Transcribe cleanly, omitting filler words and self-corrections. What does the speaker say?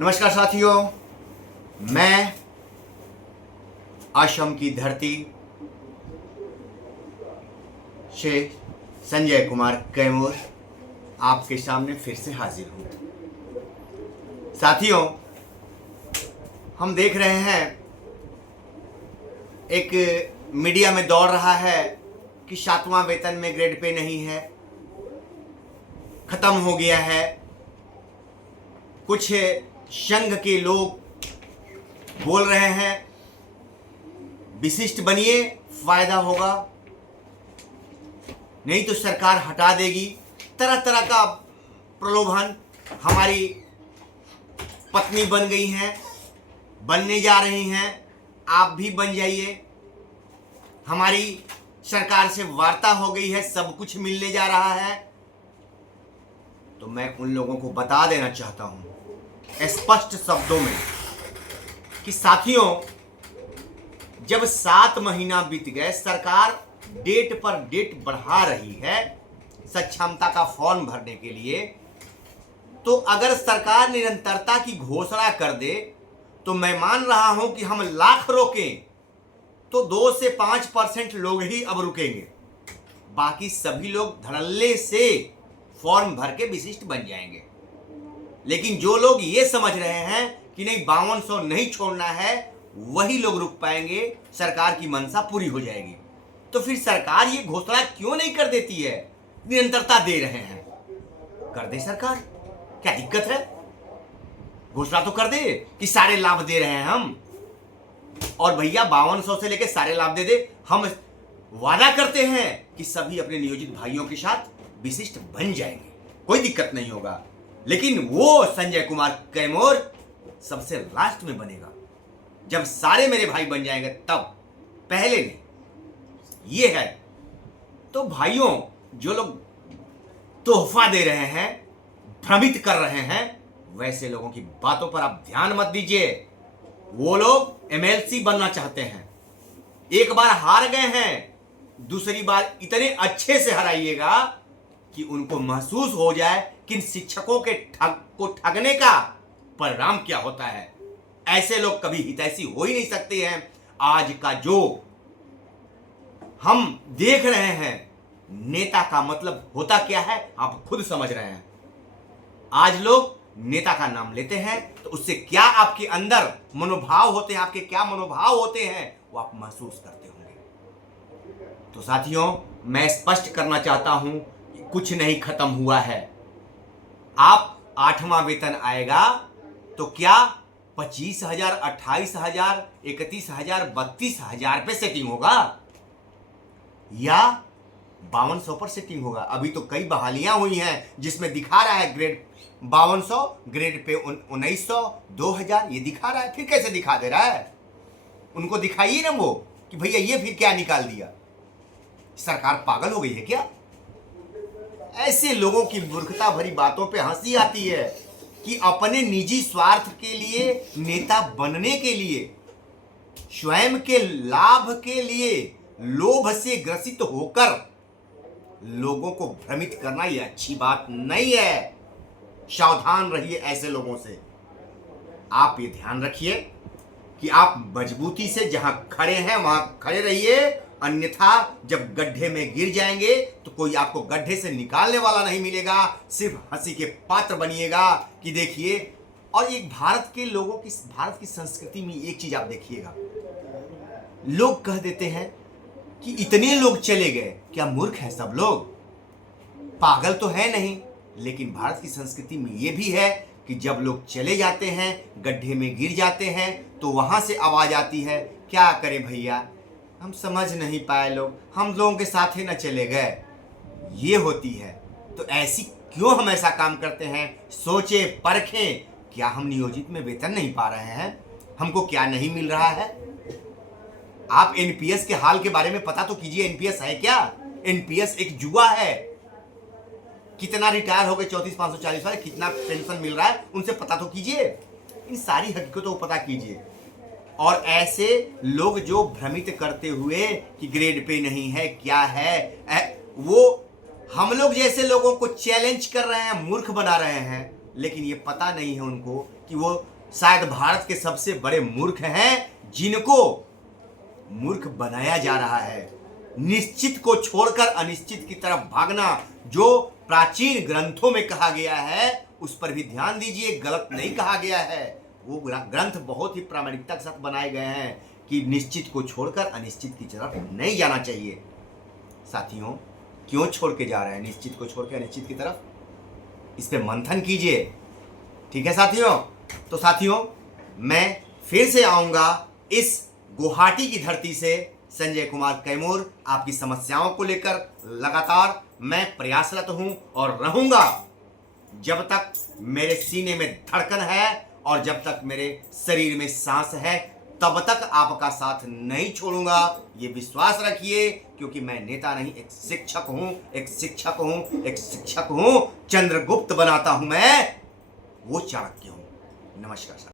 नमस्कार साथियों, मैं आश्रम की धरती से संजय कुमार कैमूर आपके सामने फिर से हाजिर हूँ। साथियों, हम देख रहे हैं एक मीडिया में दौड़ रहा है कि 7वां वेतन में ग्रेड पे नहीं है, खत्म हो गया है। कुछ संघ के लोग बोल रहे हैं विशिष्ट बनिए, फायदा होगा, नहीं तो सरकार हटा देगी। तरह तरह का प्रलोभन। हमारी पत्नी बन गई हैं, बनने जा रही हैं, आप भी बन जाइए। हमारी सरकार से वार्ता हो गई है, सब कुछ मिलने जा रहा है। तो मैं उन लोगों को बता देना चाहता हूं स्पष्ट शब्दों में कि साथियों, जब 7 महीना बीत गए, सरकार डेट पर डेट बढ़ा रही है सक्षमता का फॉर्म भरने के लिए, तो अगर सरकार निरंतरता की घोषणा कर दे तो मैं मान रहा हूं कि हम लाख रोकें तो 2 से 5% लोग ही अब रुकेंगे। बाकी सभी लोग धड़ल्ले से फॉर्म भर के विशिष्ट बन जाएंगे। लेकिन जो लोग ये समझ रहे हैं कि नहीं 5200 नहीं छोड़ना है, वही लोग रुक पाएंगे, सरकार की मंशा पूरी हो जाएगी। तो फिर सरकार ये घोषणा क्यों नहीं कर देती है? निरंतरता दे रहे हैं, कर दे सरकार, क्या दिक्कत है? घोषणा तो कर दे कि सारे लाभ दे रहे हैं हम, और भैया 5200 से लेके सारे लाभ दे दे। हम वादा करते हैं कि सभी अपने नियोजित भाइयों के साथ विशिष्ट बन जाएंगे, कोई दिक्कत नहीं होगा। लेकिन वो संजय कुमार कैमूर सबसे लास्ट में बनेगा, जब सारे मेरे भाई बन जाएंगे तब, पहले नहीं। ये है। तो भाइयों, जो लोग तोहफा दे रहे हैं, भ्रमित कर रहे हैं, वैसे लोगों की बातों पर आप ध्यान मत दीजिए। वो लोग एमएलसी बनना चाहते हैं, एक बार हार गए हैं, दूसरी बार इतने अच्छे से हराइएगा कि उनको महसूस हो जाए कि इन शिक्षकों के ठगने का परिणाम क्या होता है। ऐसे लोग कभी हितैषी हो ही नहीं सकते हैं। आज का जो हम देख रहे हैं, नेता का मतलब होता क्या है आप खुद समझ रहे हैं। आज लोग नेता का नाम लेते हैं तो उससे क्या आपके अंदर मनोभाव होते हैं, आपके क्या मनोभाव होते हैं, वो आप महसूस करते होंगे। तो साथियों, मैं स्पष्ट करना चाहता हूं कि कुछ नहीं खत्म हुआ है। आप 8वां वेतन आएगा तो क्या 25,000, 28,000, 31,000, 32,000 पे सेटिंग होगा या 5200 पर सेटिंग होगा? अभी तो कई बहालियां हुई हैं जिसमें दिखा रहा है ग्रेड 5200, ग्रेड पे 1900, 2000 ये दिखा रहा है। फिर कैसे दिखा दे रहा है? उनको दिखाइए ना वो कि भैया ये फिर क्या निकाल दिया। सरकार पागल हो गई है क्या? ऐसे लोगों की मूर्खता भरी बातों पे हंसी आती है कि अपने निजी स्वार्थ के लिए, नेता बनने के लिए, स्वयं के लाभ के लिए लोभ से ग्रसित होकर लोगों को भ्रमित करना यह अच्छी बात नहीं है। सावधान रहिए ऐसे लोगों से। आप ये ध्यान रखिए कि आप मजबूती से जहां खड़े हैं वहां खड़े रहिए, अन्यथा जब गड्ढे में गिर जाएंगे तो कोई आपको गड्ढे से निकालने वाला नहीं मिलेगा, सिर्फ हंसी के पात्र बनिएगा कि देखिए। और एक भारत के लोगों की, भारत की संस्कृति में एक चीज आप देखिएगा, लोग कह देते हैं कि इतने लोग चले गए, क्या मूर्ख है सब लोग? पागल तो है नहीं, लेकिन भारत की संस्कृति में यह भी है कि जब लोग चले जाते हैं, गड्ढे में गिर जाते हैं, तो वहां से आवाज आती है, क्या करें भैया, हम समझ नहीं पाए, लोग हम लोगों के साथ ही न चले गए। ये होती है। तो ऐसी क्यों हम ऐसा काम करते हैं? सोचे परखें, क्या हम नियोजित में वेतन नहीं पा रहे हैं? हमको क्या नहीं मिल रहा है? आप एनपीएस के हाल के बारे में पता तो कीजिए। एनपीएस है क्या? एनपीएस एक जुआ है। कितना रिटायर हो गए 34,540 वाले, कितना पेंशन मिल रहा है, उनसे पता तो कीजिए। इन सारी हकीकतों को पता कीजिए। और ऐसे लोग जो भ्रमित करते हुए कि ग्रेड पे नहीं है, क्या है, वो हम लोग जैसे लोगों को चैलेंज कर रहे हैं, मूर्ख बना रहे हैं। लेकिन ये पता नहीं है उनको कि वो शायद भारत के सबसे बड़े मूर्ख हैं, जिनको मूर्ख बनाया जा रहा है। निश्चित को छोड़कर अनिश्चित की तरफ भागना, जो प्राचीन ग्रंथों में कहा गया है, उस पर भी ध्यान दीजिए, गलत नहीं कहा गया है। वो ग्रंथ बहुत ही प्रामाणिकता के साथ बनाए गए हैं कि निश्चित को छोड़कर अनिश्चित की तरफ नहीं जाना चाहिए। साथियों, क्यों छोड़ के जा रहे हैं निश्चित को छोड़ के अनिश्चित की तरफ? इस पे मंथन कीजिए। ठीक है साथियों? तो साथियों, मैं फिर से आऊंगा इस गुवाहाटी की धरती से, संजय कुमार कैमूर, आपकी समस्याओं को लेकर लगातार मैं प्रयासरत हूं और रहूंगा जब तक मेरे सीने में धड़कन है और जब तक मेरे शरीर में सांस है, तब तक आपका साथ नहीं छोड़ूंगा। ये विश्वास रखिए, क्योंकि मैं नेता नहीं, एक शिक्षक हूं, एक शिक्षक हूं, एक शिक्षक हूं। चंद्रगुप्त बनाता हूं मैं, वो चाणक्य हूं। नमस्कार।